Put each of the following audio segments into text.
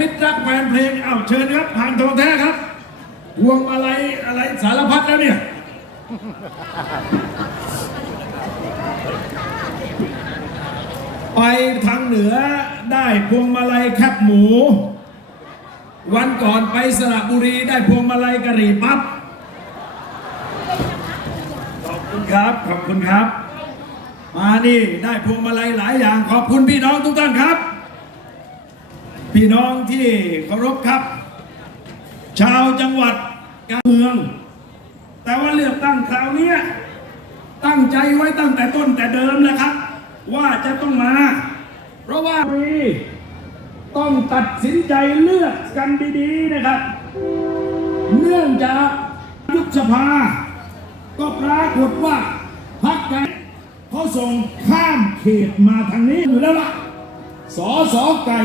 มิตรรักแฟนเพลงอ้าวเชิญครับผ่านทองแท้ครับพวงมาลัยอะไรสารพัดแล้วเนี่ยไปทางเหนือได้พวงมาลัยแคบหมู วันก่อนไปสระบุรีได้พวงมาลัยกะหรี่ปั๊บขอบคุณครับขอบคุณครับ มานี่ได้พวงมาลัยหลายอย่างขอบคุณพี่น้องทุกท่านครับ พี่น้องที่เคารพครับ ชาวจังหวัดการเมือง แต่ว่าเลือกตั้งคราวนี้ตั้งใจไว้ตั้งแต่ต้นแต่เดิมนะครับ ว่าจะต้องมา เพราะว่ามีต้องตัดสินใจเลือกกันดีๆนะครับ เนื่องจากยุบสภา ก็ปรากฏว่าพักกันเขาส่งข้ามเขตมาทางนี้อยู่แล้วล่ะสอสอไก่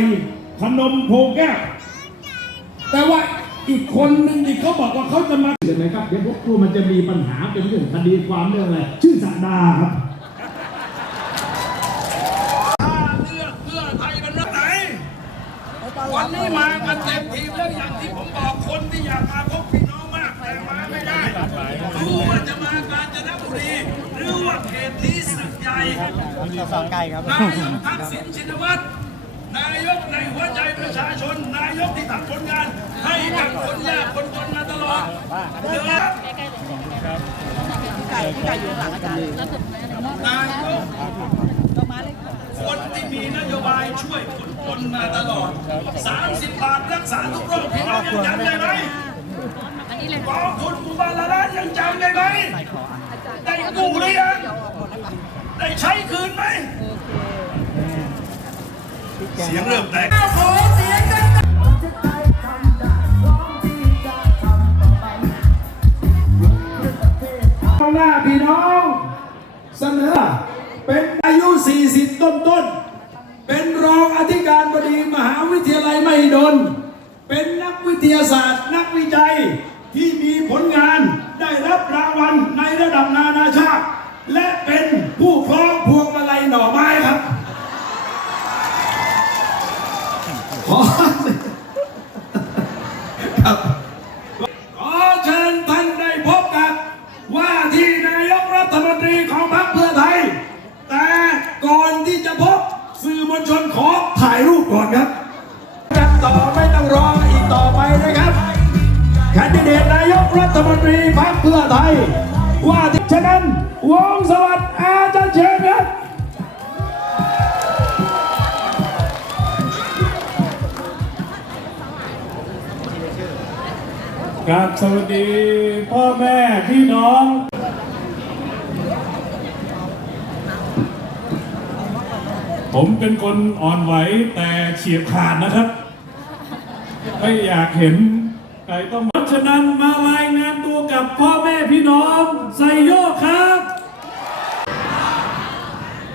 พนมโพแก้วแต่ว่าอีกคนหนึ่งนี่เขาบอกว่าเขาจะมาเห็นไหมครับเดี๋ยวพวกครูมันจะมีปัญหาเป็นเรื่องคดีความเรื่องอะไร ชื่อสักดาครับถ้าเลือกเพื่อไทยเป็นรัฐไหนวันนี้มากันเต็มทีมแล้วอย่างที่ผมบอกคนที่อยากมาพบพี่น้องมากแต่มาไม่ได้รู้ว่าจะมากาญจนบุรีหรือว่าเขตที่สึกใหญ่สองไก่ครับนายกทักษิณชินวัตร นายกในหัวใจประชาชน นายกที่ทำผลงาน ให้กับคนยากคนจนมาตลอดเดือดนายกคนที่มีนโยบายช่วยคนจนมาตลอด 30 บาทรักษาทุกโรคพี่น้องยังจำได้ไหมกองทุนอุบาลรัตน์ยังจำได้ไหมได้กู้หรือยังได้ใช้คืนไหม เสียงเริ่มแตกขอเสียงกันข้างหน้าพี่น้อง เสนอ เป็นอายุ 40 ต้นต้น เป็นรองอธิการบดีมหาวิทยาลัยมหิดล เป็นนักวิทยาศาสตร์ นักวิจัยที่มีผลงานได้รับรางวัลในระดับนานาชาติ และเป็นผู้ครองพวงมาลัยหน่อไม้ครับ ขอครับขอเชิญท่านได้พบกับว่าที่นายกรัฐมนตรีของพรรคเพื่อไทย แต่ก่อน ที่จะพบสื่อมวลชนขอถ่ายรูปก่อนครับกันต่อไม่ต้องรออีกต่อไปนะครับแคนดิเดตนายกรัฐมนตรีพรรคเพื่อไทย ว่าที่ฉะนั้นวงสวัสดิ์อาจารย์เชิญครับครับสวัสดีพ่อแม่พี่น้อง ผมเป็นคนอ่อนไหวแต่เฉียบขาดนะครับ ไม่อยากเห็นใครต้องเพราะฉะนั้นมารายงานตัวกับพ่อแม่พี่น้องใส่โยกครับ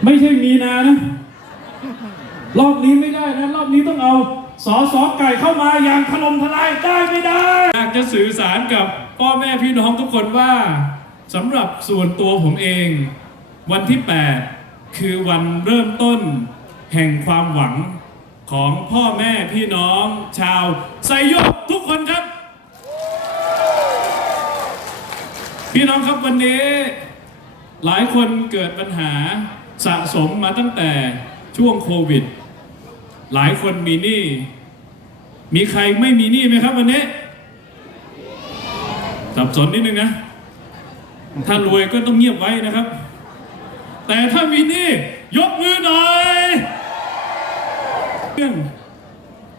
ไม่ใช่มีนานะ รอบนี้ไม่ได้นะ รอบนี้ต้องเอาสอสอไก่เข้ามาอย่างถล่มทลายได้ไม่ได้ อยากจะสื่อสารกับพ่อแม่พี่น้องทุกคนว่าสำหรับส่วนตัวผมเอง วันที่ 8 คือวันเริ่มต้นแห่งความหวังของพ่อแม่พี่น้องชาวไซโยกทุกคนครับ พี่น้องครับวันนี้ หลายคนเกิดปัญหาสะสมมาตั้งแต่ช่วงโควิด หลายคนมีหนี้มีใครไม่มีหนี้ไหมครับวันนี้สับสนนิดนึงนะ ถ้ารวยก็ต้องเงียบไว้นะครับ แต่ถ้ามีหนี้ยกมือหน่อยเรื่อง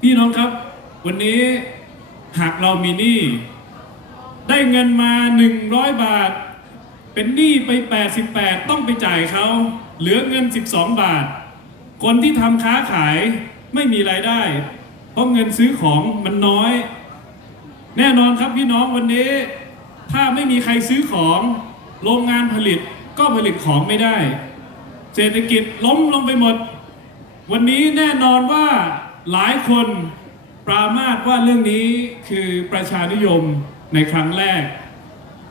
พี่น้องครับ วันนี้หากเรามีหนี้ได้เงินมา 100 บาท เป็นหนี้ไป 88 ต้องไปจ่ายเขาเหลือเงิน 12 บาท คนที่ทำค้าขายไม่มีรายได้ เพราะเงินซื้อของมันน้อย แน่นอนครับพี่น้องวันนี้ ถ้าไม่มีใครซื้อของโรงงานผลิต ก็ผลิตของไม่ได้ เศรษฐกิจล้มลงไปหมด วันนี้แน่นอนว่าหลายคนปรามาสว่าเรื่องนี้คือประชานิยมในครั้งแรก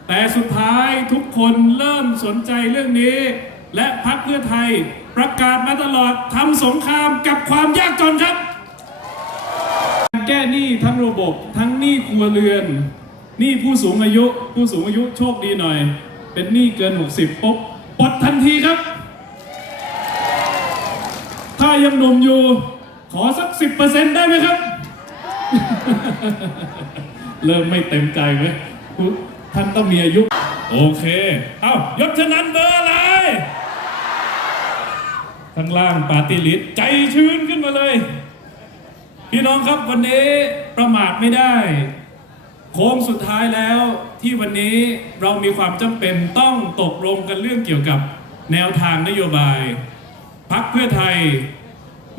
แต่สุดท้ายทุกคนเริ่มสนใจเรื่องนี้ และพรรคเพื่อไทยประกาศมาตลอดทำสงครามกับความยากจนครับแก้หนี้ทั้งระบบทั้งหนี้ครัวเรือนหนี้ผู้สูงอายุผู้สูงอายุโชคดีหน่อย เป็นหนี้เกิน 60ปุ๊บปลดทันทีครับ ถ้ายังหนุ่มอยู่ ขอสัก 10%ได้ไหมครับ เริ่มไม่เต็มใจไหมท่านต้องมีอายุ โอเค เอ้ายศชนันเบอร์อะไรข้างล่างปาตี้ลิตใจชื้นขึ้นมาเลย พี่น้องครับวันนี้ประมาทไม่ได้ โค้งสุดท้ายแล้วที่วันนี้เรามีความจำเป็นต้องตกลงกันเรื่องเกี่ยวกับแนวทางนโยบาย พักเพื่อไทย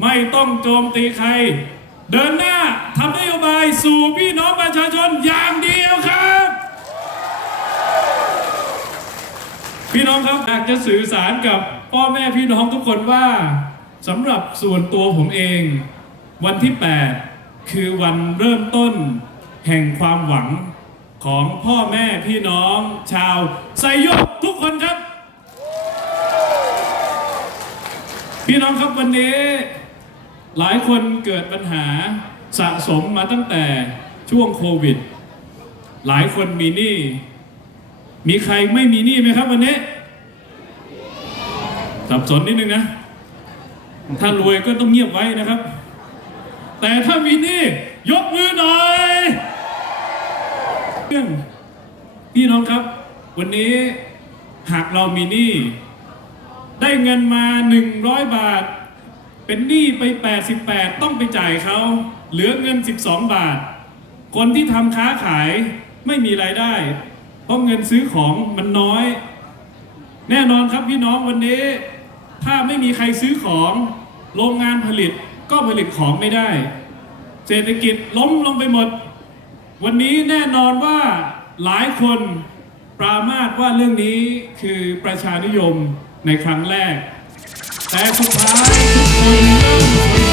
ไม่ต้องโจมตีใคร เดินหน้าทำนโยบายสู่พี่น้องประชาชนอย่างเดียวครับ พี่น้องครับอยากจะสื่อสารกับพ่อแม่พี่น้องทุกคนว่าสำหรับส่วนตัวผมเอง วันที่ 8 คือวันเริ่มต้น แห่งความหวังของพ่อแม่พี่น้องชาวไซโยกทุกคนครับ พี่น้องครับวันนี้ หลายคนเกิดปัญหาสะสมมาตั้งแต่ช่วงโควิด หลายคนมีหนี้มีใครไม่มีหนี้ไหมครับวันนี้สับสนนิดนึงนะ ถ้ารวยก็ต้องเงียบไว้นะครับ แต่ถ้ามีหนี้ยกมือหน่อย เรื่องพี่น้องครับ วันนี้หากเรามีหนี้ได้เงินมา 100 บาท เป็นหนี้ไป 88 ต้องไปจ่ายเขาเหลือเงิน 12 บาท คนที่ทำค้าขายไม่มีรายได้ เพราะเงินซื้อของมันน้อย แน่นอนครับพี่น้องวันนี้ ถ้าไม่มีใครซื้อของ โรงงานผลิตก็ผลิตของไม่ได้ เศรษฐกิจล้มลงไปหมด วันนี้แน่นอนว่าหลายคนปรามาสว่าเรื่องนี้คือประชานิยมในครั้งแรก แต่สุดท้ายทุกคนเริ่ม